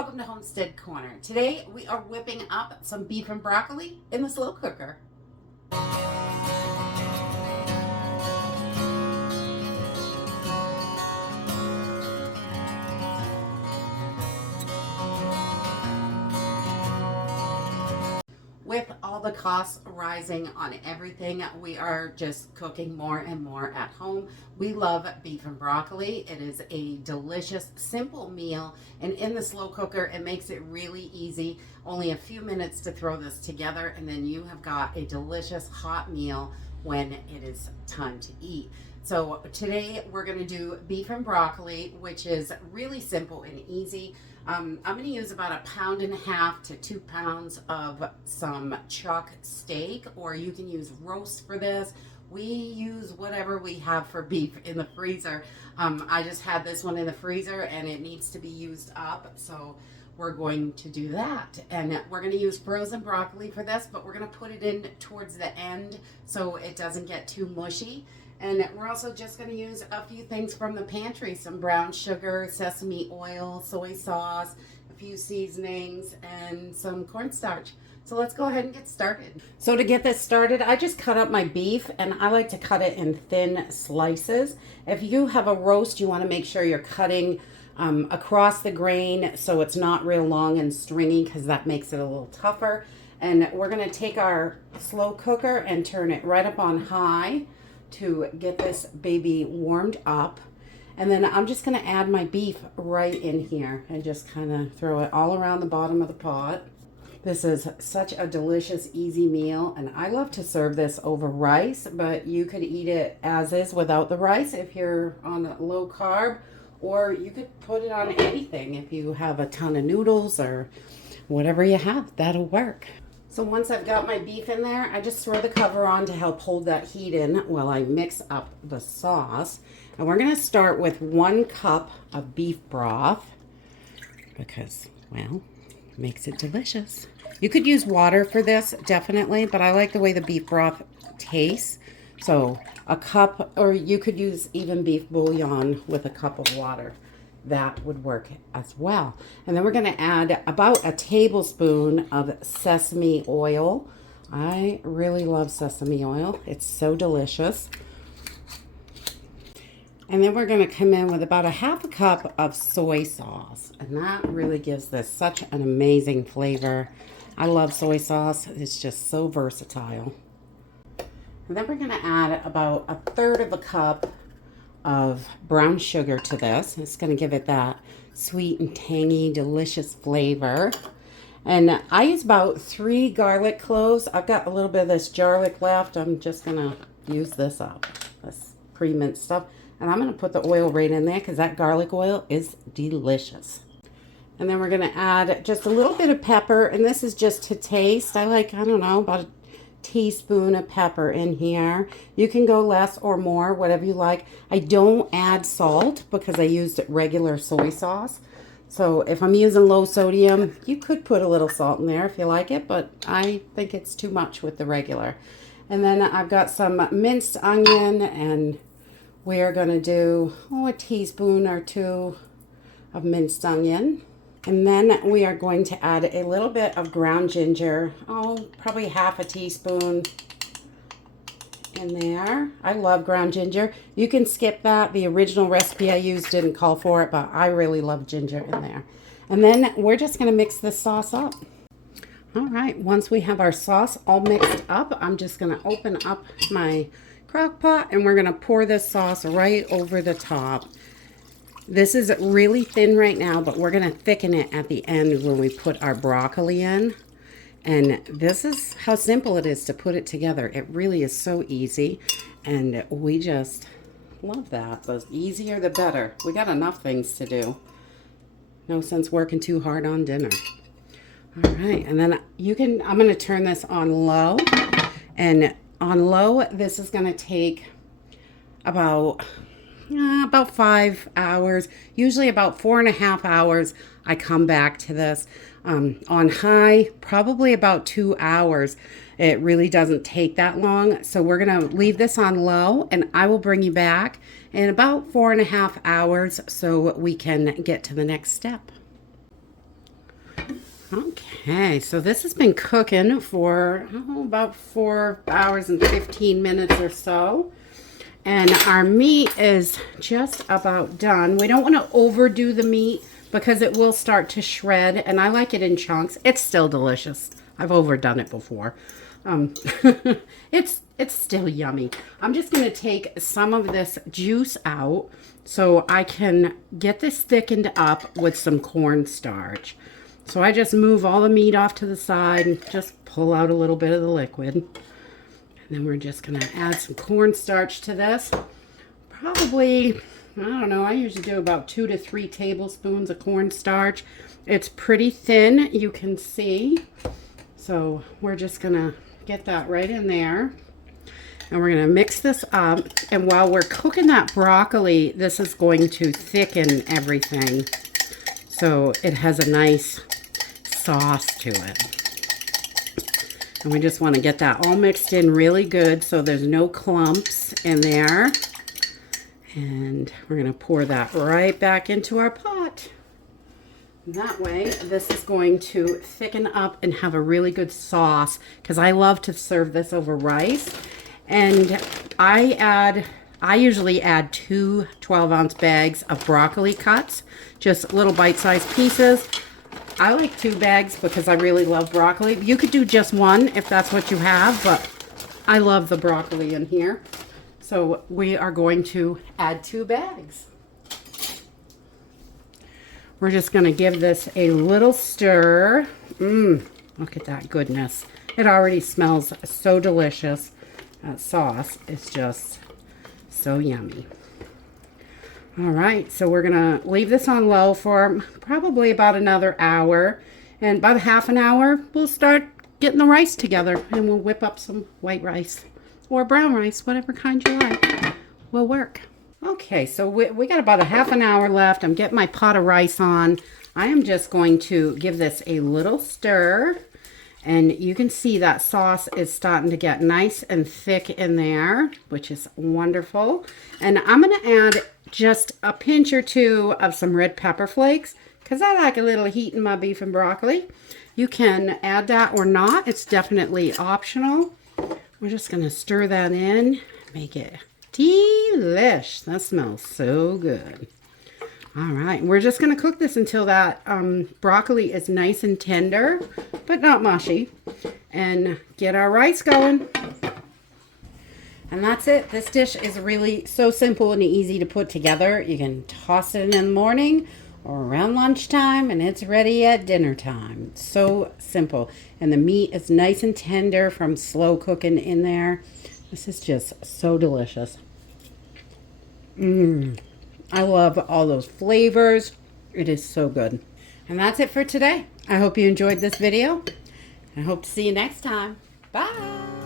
welcome to Homestead Corner. Today we are whipping up some beef and broccoli in the slow cooker. With all the costs rising on everything, we are just cooking more and more at home. We love beef and broccoli. It is a delicious, simple meal, and in the slow cooker, it makes it really easy. Only a few minutes to throw this together, and then you have got a delicious hot meal when it is time to eat. So today we're going to do beef and broccoli, which is really simple and easy. I'm going to use about 1.5 pounds to 2 pounds of some chuck steak, or you can use roast for this. We use whatever we have for beef in the freezer. I just had this one in the freezer and it needs to be used up, so we're going to do that. And we're going to use frozen broccoli for this, but we're going to put it in towards the end so it doesn't get too mushy. And we're also just going to use a few things from the pantry, some brown sugar, sesame oil, soy sauce, a few seasonings, and some cornstarch. So let's go ahead and get started. So to get this started, I just cut up my beef, and I like to cut it in thin slices. If you have a roast, you want to make sure you're cutting across the grain so it's not real long and stringy, because that makes it a little tougher. And we're going to take our slow cooker and turn it right up on high to get this baby warmed up. And then I'm just going to add my beef right in here and just kind of throw it all around the bottom of the pot. This is such a delicious, easy meal, and I love to serve this over rice, but you could eat it as is without the rice if you're on low carb, or you could put it on anything if you have a ton of noodles or whatever you have, that'll work. So once I've got my beef in there, I just throw the cover on to help hold that heat in while I mix up the sauce. And we're going to start with 1 cup of beef broth because, well, it makes it delicious. You could use water for this, definitely, but I like the way the beef broth tastes. So a cup, or you could use even beef bouillon with a cup of water. That would work as well. And then we're going to add about a tablespoon of sesame oil. I really love sesame oil. It's so delicious. And then we're going to come in with about 1/2 cup of soy sauce. And that really gives this such an amazing flavor. I love soy sauce. It's just so versatile. And then we're going to add about 1/3 cup of brown sugar to this. It's going to give it that sweet and tangy, delicious flavor. And I use about 3 garlic cloves. I've got a little bit of this garlic left. I'm just going to use this up, this pre-minced stuff. And I'm going to put the oil right in there because that garlic oil is delicious. And then we're going to add just a little bit of pepper. And this is just to taste. I like, I don't know, about a teaspoon of pepper in here. You can go less or more, whatever you like. I don't add salt because I used regular soy sauce. So if I'm using low sodium, you could put a little salt in there if you like it, but I think it's too much with the regular. And then I've got some minced onion, and we're going to do a teaspoon or 2 of minced onion. And then we are going to add a little bit of ground ginger, probably 1/2 teaspoon in there. I love ground ginger. You can skip that. The original recipe I used didn't call for it, but I really love ginger in there. And then we're just going to mix this sauce up. All right, once we have our sauce all mixed up, I'm just going to open up my crock pot and we're going to pour this sauce right over the top. This is really thin right now, but we're going to thicken it at the end when we put our broccoli in. And this is how simple it is to put it together. It really is so easy, and we just love that. The easier, the better. We got enough things to do. No sense working too hard on dinner. All right, and then I'm going to turn this on low. And on low, this is going to take about 5 hours, usually about 4.5 hours. I come back to this. On high, probably about 2 hours. It really doesn't take that long. So we're going to leave this on low, and I will bring you back in about 4.5 hours so we can get to the next step. Okay, so this has been cooking for about 4 hours and 15 minutes or so. And our meat is just about done. We don't want to overdo the meat because it will start to shred, and I like it in chunks. It's still delicious. I've overdone it before. It's still yummy. I'm just going to take some of this juice out so I can get this thickened up with some cornstarch. So I just move all the meat off to the side and just pull out a little bit of the liquid. And then we're just going to add some cornstarch to this. Probably, I don't know, I usually do about 2 to 3 tablespoons of cornstarch. It's pretty thin, you can see. So we're just going to get that right in there. And we're going to mix this up. And while we're cooking that broccoli, this is going to thicken everything. So it has a nice sauce to it. And we just want to get that all mixed in really good so there's no clumps in there. And we're going to pour that right back into our pot. And that way, this is going to thicken up and have a really good sauce because I love to serve this over rice. And I usually add 2 12-ounce bags of broccoli cuts, just little bite-sized pieces. I like 2 bags because I really love broccoli. You could do just 1 if that's what you have, but I love the broccoli in here. So we are going to add 2 bags. We're just going to give this a little stir. Look at that goodness. It already smells so delicious. That sauce is just so yummy. All right, so we're going to leave this on low for probably about another hour. And about half an hour, we'll start getting the rice together. And we'll whip up some white rice or brown rice, whatever kind you like. Will work. Okay, so we got about a half an hour left. I'm getting my pot of rice on. I am just going to give this a little stir. And you can see that sauce is starting to get nice and thick in there, which is wonderful. And I'm going to add just a pinch or 2 of some red pepper flakes because I like a little heat in my beef and broccoli. You can add that or not. It's definitely optional. We're just going to stir that in, make it delish. That smells so good. All right, we're just going to cook this until that broccoli is nice and tender, but not mushy, and get our rice going. And that's it. This dish is really so simple and easy to put together. You can toss it in the morning or around lunchtime, and it's ready at dinner time. So simple. And the meat is nice and tender from slow cooking in there. This is just so delicious. I love all those flavors. It is so good. And that's it for today. I hope you enjoyed this video. I hope to see you next time. Bye.